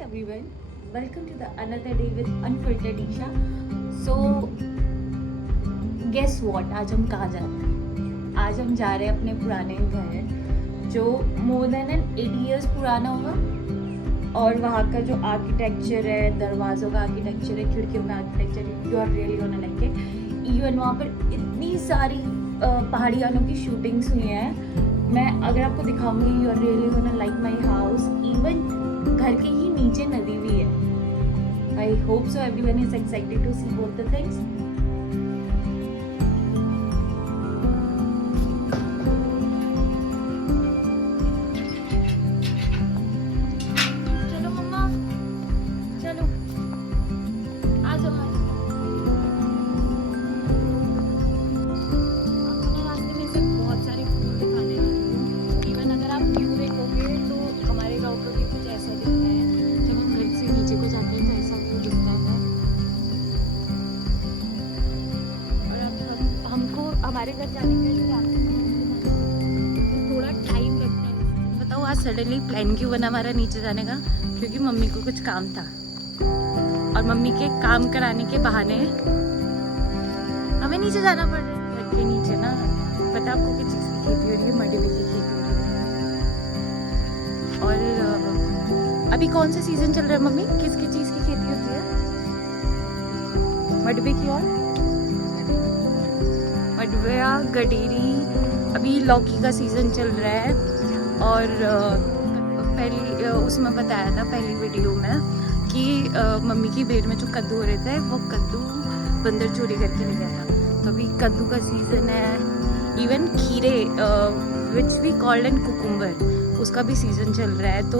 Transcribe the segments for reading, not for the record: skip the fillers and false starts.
everyone, welcome to the another day with Unfiltered Isha. So, guess what? आज हम कहाँ जा रहे हैं? आज हम जा रहे हैं अपने पुराने घर जो more than 80 years पुराना होगा और वहाँ का जो आर्किटेक्चर है, दरवाज़ों का आर्किटेक्चर है, खिड़कियों का architecture, you are really gonna like it. Even वहाँ पर इतनी सारी पहाड़ी वालों की शूटिंग्स हुई हैं. मैं अगर आपको दिखाऊंगी you are really gonna like my house. Even घर के ही नीचे नदी भी है. I hope so everyone is excited to see both the things. चलो मम्मा, चलो आ जाओ. अपने रास्ते में से बहुत सारे फूल दिखाने वाली हूँ. इवन अगर आप व्यू देखोगे तो हमारे गाँव का भी कुछ ऐसा दिखता है. जब हम घर से नीचे को जाते हैं तो ऐसा व्यू दिखता है. और अब हमको हमारे घर जाने के लिए थोड़ा टाइम लगता है. बताओ आज सडनली प्लान क्यों बना हमारा नीचे जाने का? क्योंकि मम्मी को कुछ काम था और मम्मी के काम कराने के बहाने हमें नीचे जाना पड़ रहा है. घर के नीचे ना पता आपको किस चीज़ की खेती हो रही है? मडवे की खेती हो रही है. और अभी कौन सा सीजन चल रहा है मम्मी? किस किस चीज़ की खेती होती है? मडवे की और मडवा, गडेरी. अभी लौकी का सीजन चल रहा है. और पहली उसमें बताया था पहली वीडियो में कि मम्मी की बेड में जो कद्दू हो रहे थे वो कद्दू बंदर चोरी करके ले गया था. तो अभी कद्दू का सीज़न है. इवन खीरे which we called and cucumber, उसका भी सीज़न चल रहा है. तो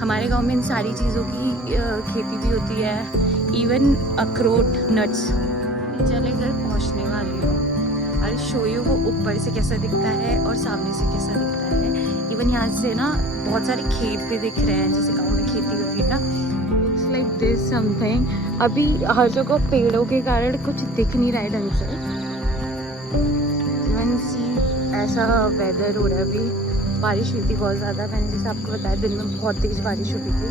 हमारे गांव में इन सारी चीज़ों की खेती भी होती है. इवन अखरोट, नट्स. चले घर पहुंचने वाली हूँ. और शो यू वो ऊपर से कैसा दिखता है और सामने से कैसा दिखता है. इवन यहाँ से ना बहुत सारे खेत भी दिख रहे हैं जैसे गाँव में खेती होती है ना. Looks like this something. अभी हर जगह पेड़ों के कारण कुछ दिख नहीं रहा है ढंग से. इवन सी ऐसा वेदर हो रहा है. अभी बारिश हुई थी बहुत ज़्यादा. मैंने जैसे आपको बताया दिन में बहुत तेज़ बारिश हुई थी.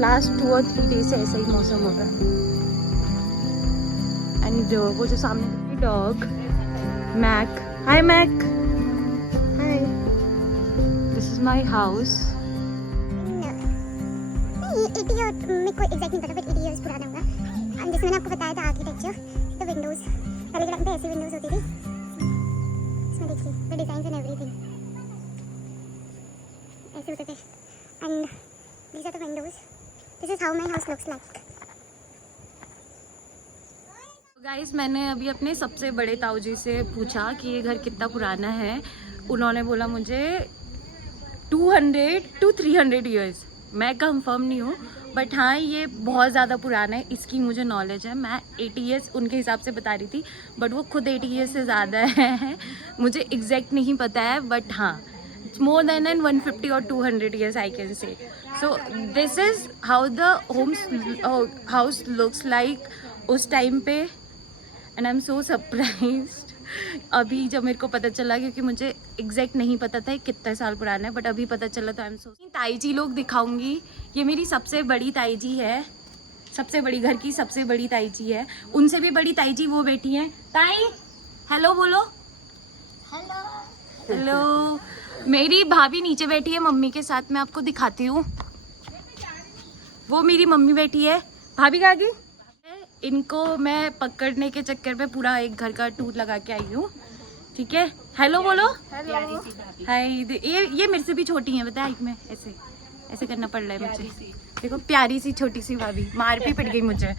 लास्ट 2 और 3 डेज से ऐसा ही मौसम हो रहा है. एंड वो जो सामने dog Mac. Hi Mac. Hi. This is my house. 80 और मेरे को एग्जैक्ट नहीं पता बट 80 इयर्स पुराना होगा. जिसमें मैंने आपको बताया था आर्किटेक्चर, द विंडोज. पहले के टाइम पे ऐसी विंडोज होती थी. इसमें देखिए द डिजाइंस एंड एवरीथिंग ऐसे होते थे. And these are the windows. This is how my house looks like. Guys मैंने अभी अपने सबसे बड़े ताऊ जी से पूछा कि ये घर कितना पुराना है. उन्होंने बोला मुझे 200 to 300 ईयर्स. मैं कंफर्म नहीं हूँ बट हाँ ये बहुत ज़्यादा पुराना है. इसकी मुझे नॉलेज है. मैं 80 ईयर्स उनके हिसाब से बता रही थी बट वो खुद 80 ईयर्स से ज़्यादा है. मुझे एग्जैक्ट नहीं पता है बट हाँ मोर देन 150 और 200 years I can say. So this is how the house looks like उस टाइम पे. And I am so surprised अभी जब मेरे को पता चला, क्योंकि मुझे एग्जैक्ट नहीं पता था कितने साल पुराना है बट अभी पता चला. तो आई एम सो. ताई जी लोग दिखाऊंगी. ये मेरी सबसे बड़ी ताई जी है. सबसे बड़ी घर की सबसे बड़ी ताई जी है. उनसे भी बड़ी ताई जी वो बैठी हैं. ताई हेलो बोलो. हेलो. हेलो. मेरी भाभी नीचे बैठी है मम्मी के साथ. मैं आपको दिखाती हूँ. वो मेरी मम्मी बैठी है. भाभी कहाँ गई? इनको मैं पकड़ने के चक्कर में पूरा एक घर का टूर लगा के आई हूँ. ठीक है. हेलो बोलो. हाय. ये मेरे से भी छोटी हैं. बताया में ऐसे ऐसे करना पड़ रहा है मुझे. देखो प्यारी सी छोटी सी भाभी. मार भी पड़ गई मुझे.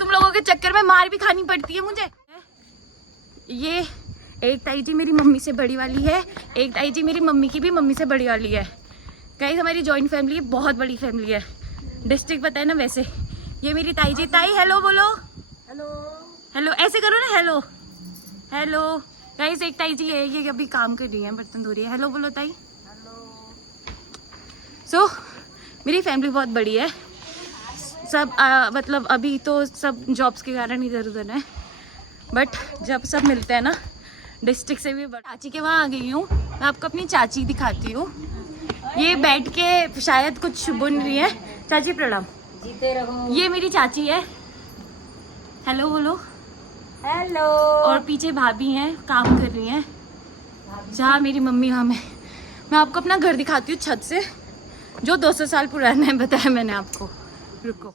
तुम लोगों के चक्कर में मार भी खानी पड़ती है मुझे. ये एक ताई जी मेरी मम्मी से बड़ी वाली है. एक ताई जी मेरी मम्मी की भी मम्मी से बड़ी वाली है. गाइस हमारी जॉइंट फैमिली है. बहुत बड़ी फैमिली है. डिस्ट्रिक्ट पता है ना वैसे. ये मेरी ताई जी. ताई हेलो बोलो. हेलो. हेलो ऐसे करो ना. हेलो. हेलो. गाइस एक ताई जी है. ये अभी काम कर रही है, बर्तन धो रही है. हेलो बोलो ताई. हेलो. सो मेरी फैमिली बहुत बड़ी है. सब मतलब अभी तो सब जॉब्स के कारण इधर उधर है बट जब सब मिलते हैं ना डिस्ट्रिक्ट से भी. चाची के वहाँ आ गई हूँ. मैं आपको अपनी चाची दिखाती हूँ. ये बैठ के शायद कुछ बुन रही है। चाची प्रणाम। जीते रहो। ये मेरी चाची है। हेलो बोलो। हेलो। और पीछे भाभी हैं, काम कर रही हैं। जहाँ मेरी मम्मी, वहाँ मैं आपको अपना घर दिखाती हूँ छत से, जो 200 साल पुराना है, बताया मैंने आपको। रुको।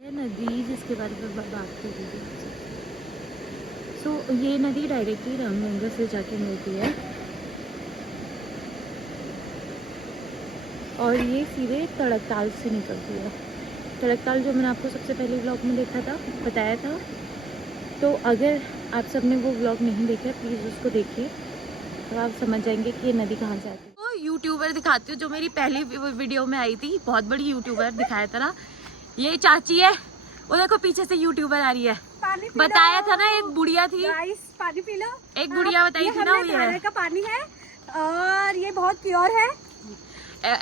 ये नदी जिसके बारे में बात कर रही थी, सो ये नदी डायरेक्टली रामगंगा से जाके मिलती है और ये सीधे तड़कताल से निकलती है। तड़कताल जो मैंने आपको सबसे पहले व्लॉग में देखा था, बताया था, तो अगर आप सबने वो व्लॉग नहीं देखा प्लीज़ उसको देखिए, तो आप समझ जाएंगे कि ये नदी कहाँ से आती है। तो यूट्यूबर दिखाती हूँ जो मेरी पहली वीडियो में आई थी, बहुत बड़ी यूट्यूबर दिखाया था ना, ये चाची है। वो देखो पीछे से यूट्यूबर आ रही है। बताया था ना एक बुढ़िया थी, गाइस पानी पी लो। एक बुढ़िया बताई थी ना, ये धारे का पानी है और ये बहुत प्योर है।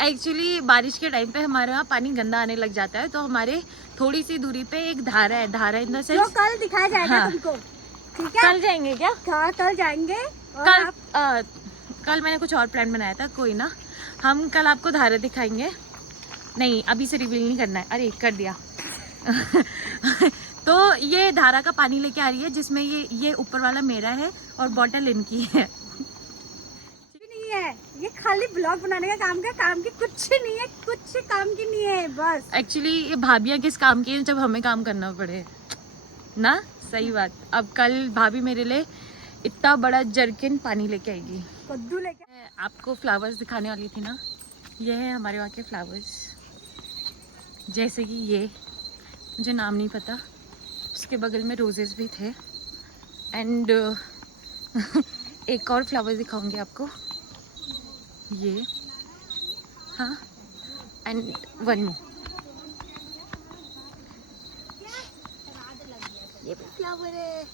एक्चुअली बारिश के टाइम पे हमारे यहाँ पानी गंदा आने लग जाता है, तो हमारे थोड़ी सी दूरी पे एक धारा है। धारा इन द सेंस कल दिखाया जाएगा। हाँ। तुमको ठीक है? कल जाएंगे क्या? हाँ कल जाएंगे। कल मैंने कुछ और प्लान बनाया था, कोई ना, हम कल आपको धारा दिखाएंगे। नहीं अभी से रिवील नहीं करना है। अरे कर दिया। तो ये धारा का पानी लेके आ रही है, जिसमें ये ऊपर वाला मेरा है और बॉटल इनकी है। नहीं है, ये खाली ब्लॉग बनाने का काम की कुछ नहीं है, कुछ काम की नहीं है बस। एक्चुअली ये भाभियाँ किस काम की हैं जब हमें काम करना पड़े ना। सही बात। अब कल भाभी मेरे लिए इतना बड़ा जर्किन पानी लेके आएगी। कद्दू लेके आपको फ्लावर्स दिखाने वाली थी ना, ये है हमारे वहाँ के फ्लावर्स। जैसे कि ये, मुझे नाम नहीं पता, उसके बगल में रोजेस भी थे, एंड एक और फ्लावर दिखाऊंगी आपको, ये, हाँ, एंड वन मोर, ये भी फ्लावर है।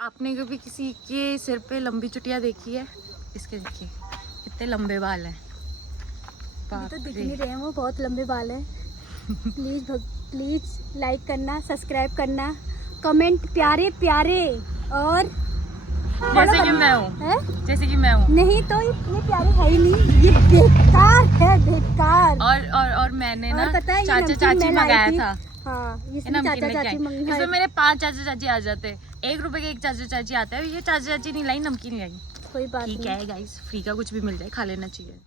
आपने कभी किसी के सिर पे लंबी चुटिया देखी है? इसके देखिए कितने लंबे बाल हैं। तो दिख नहीं रहे हैं, वो बहुत लंबे बाल हैं। प्लीज लाइक करना, सब्सक्राइब करना, कमेंट प्यारे प्यारे, और जैसे कि मैं हूँ, जैसे कि मैं हूँ। नहीं तो ये प्यारे है ही नहीं, ये बेकार है, बेकार। और मैंने ना पता है चाचा चाची मंगाया था। हाँ, ये चाचा चाची मंगाया। इसमें मेरे 5 चाचा चाची आ जाते। 1 रुपए के 1 चाचा चाची आता है। ये चाचा चाची नहीं लाई, नमकीन लाई। कोई बात नहीं, ठीक है गाइस, फ्री का कुछ भी मिल जाए खा लेना चाहिए।